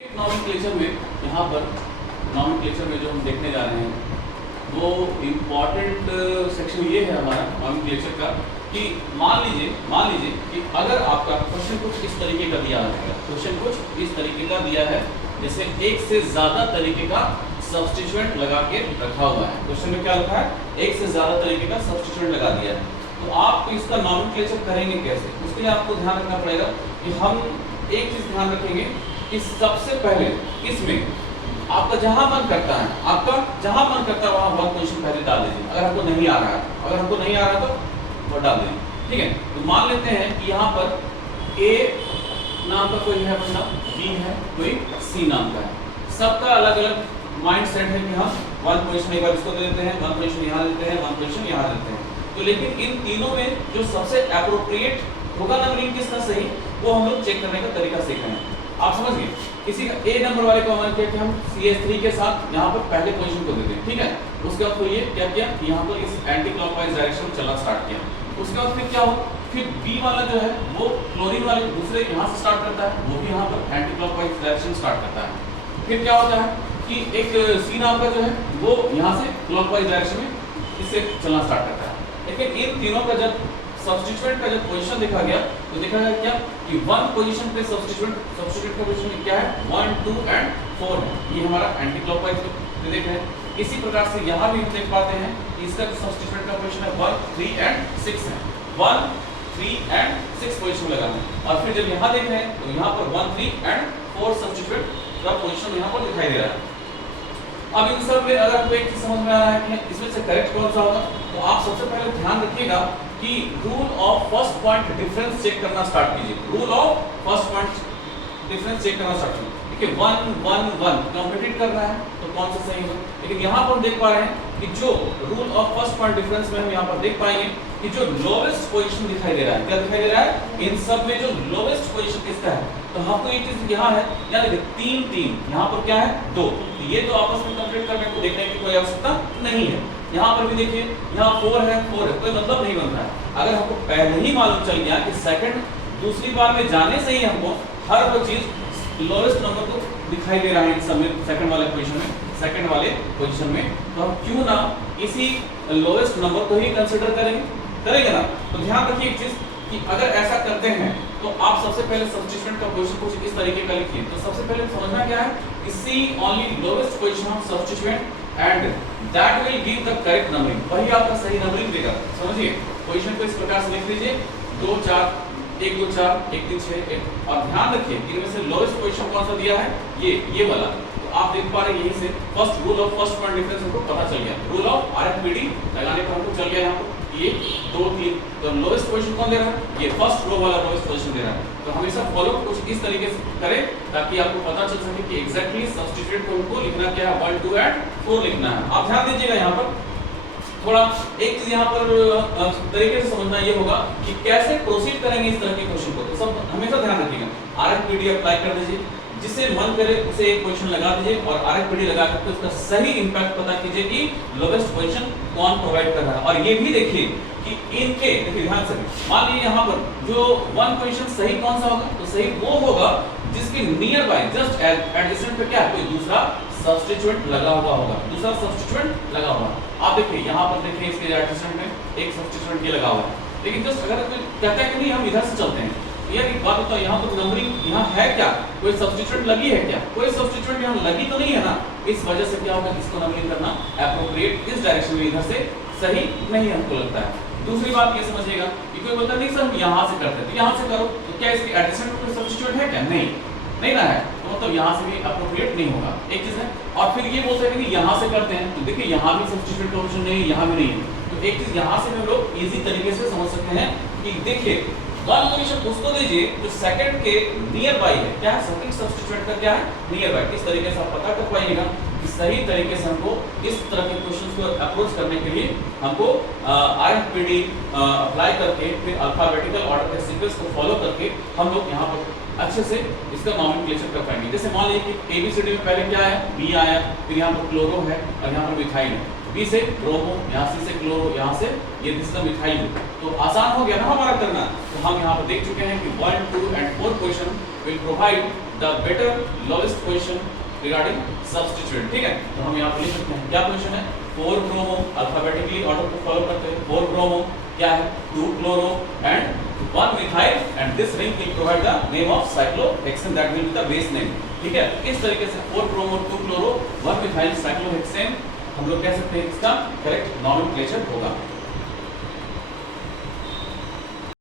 Nomenclature में यहाँ पर नॉमेनक्लेचर में जो हम देखने जा रहे हैं वो इम्पॉर्टेंट सेक्शन ये है हमारा नॉमेनक्लेचर का कि मान लीजिए कि अगर आपका क्वेश्चन कुछ इस तरीके का दिया है, क्वेश्चन कुछ इस तरीके का दिया है, जैसे एक से ज़्यादा तरीके का सब्स्टिट्यूएंट लगा के रखा हुआ है। क्वेश्चन में क्या लिखा है? एक से ज़्यादा तरीके का सब्स्टिट्यूएंट लगा दिया है। तो आप इसका नॉमेनक्लेचर करेंगे कैसे? उसके लिए आपको ध्यान रखना पड़ेगा कि हम एक चीज़ ध्यान रखेंगे कि सबसे पहले इसमें आपका जहां मन करता है, वहां वन पोजीशन पहले डाल दीजिए। अगर हमको नहीं आ रहा है तो वो डाल देंगे, ठीक है। तो मान लेते हैं कि यहाँ पर ए नाम का कोई है बंदा, बी है कोई, सी नाम का है। सबका अलग अलग माइंड सेट है कि हम वन पोजीशन एक बार इसको दे देते हैं, वन पोजीशन यहाँ देते हैं, वन पोजीशन यहाँ देते हैं। तो लेकिन इन तीनों में जो सबसे एप्रोप्रिएट होगा नंबरिंग किसका सही, वो हम लोग चेक करने का तरीका सीख रहे हैं। आप समझ गए? किसी का ए नंबर वाले को हमारे किया कि हम CS3 के साथ यहाँ पर पहले पोजीशन को देते हैं, ठीक है। उसके बाद फिर ये क्या किया कि यहाँ पर इस एंटी क्लॉकवाइज डायरेक्शन में चलना स्टार्ट किया। उसके बाद फिर क्या हो, फिर बी वाला जो है वो क्लोरीन वाले दूसरे यहाँ से स्टार्ट करता है, वो भी यहाँ पर एंटी क्लॉकवाइज डायरेक्शन स्टार्ट करता है। फिर क्या होता है कि एक सी नाम का जो है वो यहाँ से क्लॉकवाइज डायरेक्शन में इससे चलना स्टार्ट करता है। लेकिन इन तीनों का जब सब्स्टिट्यूएंट का जब पोजीशन देखा गया तो देखा गया क्या कि वन पोजीशन पे सब्स्टिट्यूएंट का पोजीशन क्या है, 1, 2 और 4 है। ये हमारा एंटी क्लॉकवाइज पे देख रहे हैं। इसी प्रकार से यहाँ भी हम देख पाते हैं कि इसका सब्स्टिट्यूएंट का पोजीशन है 1, 3 और 6 है। 1, 3 और 6 पोजीशन लगाना है। और फिर जब यहाँ देख रहे हैं तो यहाँ पर 1, 3 और 4 सब्स्टिट्यूएंट का पोजीशन यहाँ पर दिखाई दे रहा है। अब इन सब में अगर आपको एक चीज समझ में आ रहा है कि इसमें से करेक्ट कौन सा होगा, तो आप सबसे पहले ध्यान रखिएगा कि rule of first point difference check करना स्टार्ट कीजिए। Rule of first point difference check करना स्टार्ट कीजिए। देखिए 1, 1, 1 कंप्लीट कर रहा है तो कौन सा सही होगा। लेकिन यहाँ पर हम देख पा रहे हैं कि जो rule of first point difference में हम यहाँ पर देख पाएंगे कि जो लोवेस्ट पोजीशन दिखाई दे रहा है, क्या दिखाई दे रहा है, इन सब में जो लोवेस्ट पोजीशन किसका है। तो हमको ये चीज यहाँ है, यहाँ देखिए 3, 3, यहाँ पर क्या है 2, तो ये तो आपस में कंप्लीट करने को देखने की कोई आवश्यकता नहीं है। यहाँ पर भी देखिए यहाँ 4 है, कोई मतलब नहीं बनता है। अगर हमको पहले ही मालूम चल गया कि सेकंड दूसरी बार में जाने से ही हमको हर वो चीज लोवेस्ट नंबर को दिखाई दे रहा है इन सब में, सेकंड वाले पोजीशन में, तो हम क्यों ना इसी लोवेस्ट नंबर को ही कंसिडर करेंगे ना। तो ध्यान रखिए एक चीज कि अगर ऐसा करते हैं तो आप सबसे पहले सब्स्टिट्यूएंट का पोजीशन कुछ इस तरीके का लिखिए। तो सबसे पहले समझना क्या है कि see only lowest position of substituent and that will give the correct numbering, वही आपका सही नंबरिंग देगा। समझिए, पोजीशन को इस प्रकार से लिख लीजिए 2, 4, 1, 2, 4, 1, 3, 6, 1। और ध्यान रखिए इनमें से लोवेस्ट पोजीशन कौन सा दिया है, ये वाला। तो आप देख पा रहे हैं यहीं से first rule of first point difference हमको पता चल गया। रूल ऑफ RFPD लगाने पर हमको चल गया यहाँ पर ये 2, 3, तो लोवेस्ट पोजीशन कौन दे रहा है, ये फर्स्ट रो वाला लोवेस्ट पोजीशन दे रहा है। तो हमेशा फॉलो कुछ इस तरीके से करें ताकि आपको पता चल सके कि एग्जैक्टली सब्स्टिट्यूएंट को हमको लिखना क्या है, 1, 2 और 4 लिखना है। आप ध्यान दीजिएगा यहाँ पर थोड़ा एक चीज यहाँ पर तरीके से समझना ये होगा कि कैसे प्रोसीड करेंगे इस तरह के क्वेश्चन को। तो सब हमेशा ध्यान रखिएगा, RFPD अप्लाई कर दीजिए, जिसे मन करे उसे एक पोजीशन लगा दीजिए और RFPD लगा करके उसका सही इंपैक्ट पता कीजिए कि लोवेस्ट पोजीशन कौन प्रोवाइड कर रहा है। और ये भी देखिए कि इनके देखिए ध्यान से, मान लीजिए यहाँ पर जो वन पोजीशन सही कौन सा होगा, तो सही वो होगा जिसके नियर बाय जस्ट एडजेसेंट पे क्या कोई दूसरा सब्स्टिट्यूएंट लगा हुआ होगा, दूसरा सब्स्टिट्यूएंट लगा हुआ। आप देखिए यहाँ पर देखिए इसके एडजेसेंट में एक सब्स्टिट्यूएंट ये लगा हुआ है। लेकिन जस्ट अगर कोई कहता है कि नहीं हम इधर से चलते हैं, ये एक बात बताओ, यहाँ तो नंबरिंग यहाँ है क्या, कोई सब्स्टिट्यूएंट लगी है क्या, कोई सब्स्टिट्यूएंट यहाँ लगी तो नहीं है ना। इस वजह से क्या होगा, इसको नंबरिंग करना एप्रोप्रिएट इस डायरेक्शन में इधर से सही नहीं हमको लगता है। दूसरी बात ये समझिएगा कि कोई बोलता नहीं सर हम यहाँ से करते हैं, तो यहाँ से करो, तो क्या इसके एडजेसेंट में कोई सब्स्टिट्यूएंट है क्या, नहीं ना है, तो मतलब यहाँ से भी एप्रोप्रिएट नहीं होगा, एक चीज है। और फिर ये बोलते हैं कि यहाँ से करते हैं, तो देखिए यहाँ भी सब्स्टिट्यूएंट का ऑप्शन नहीं है, यहाँ भी नहीं है। तो एक चीज यहाँ से हम लोग इजी तरीके से समझ सकते हैं कि देखिए वन पोजीशन उसको दीजिए जो सेकंड के नियर बाई है, क्या है सेकंड सब्स्टिट्यूएंट का क्या है, नियर बाई। इस तरीके से आप पता कर पाइएगा कि सही तरीके से हमको इस तरह के क्वेश्चंस को अप्रोच करने के लिए हमको RFPD अप्लाई करके फिर अल्फाबेटिकल ऑर्डर के सीक्वेंस को फॉलो करके हम लोग यहाँ पर अच्छे से इसका नॉमेनक्लेचर कर पाएंगे। जैसे मान लीजिए कि ABCD में पहले क्या आया, B आया, फिर यहाँ पर क्लोरो है और यहाँ पर मिथाइल है, B से ब्रोमो, यहाँ C से क्लोरो, यहाँ से ये तीसरा मिथाइल, तो आसान हो गया ना हमारा करना। तो हम यहाँ पर देख चुके हैं कि 1, 2 और 4 position will provide the better lowest position regarding substituent. ठीक है, तो हम यहाँ पर लिख सकते हैं क्या पोजीशन है 4 ब्रोमो, अल्फाबेटिकली ऑर्डर को फॉलो करते हैं 4 ब्रोमो क्या है 2 chloro and 1 methyl and this ring will provide the name of cyclohexane, that will be the base name. ठीक है, इस तरीके से 4 ब्रोमो 2 क्लोरो 1 मिथाइल साइक्लोहेक्सेन हम लोग कह सकते हैं इसका करेक्ट नॉमेनक्लेचर होगा।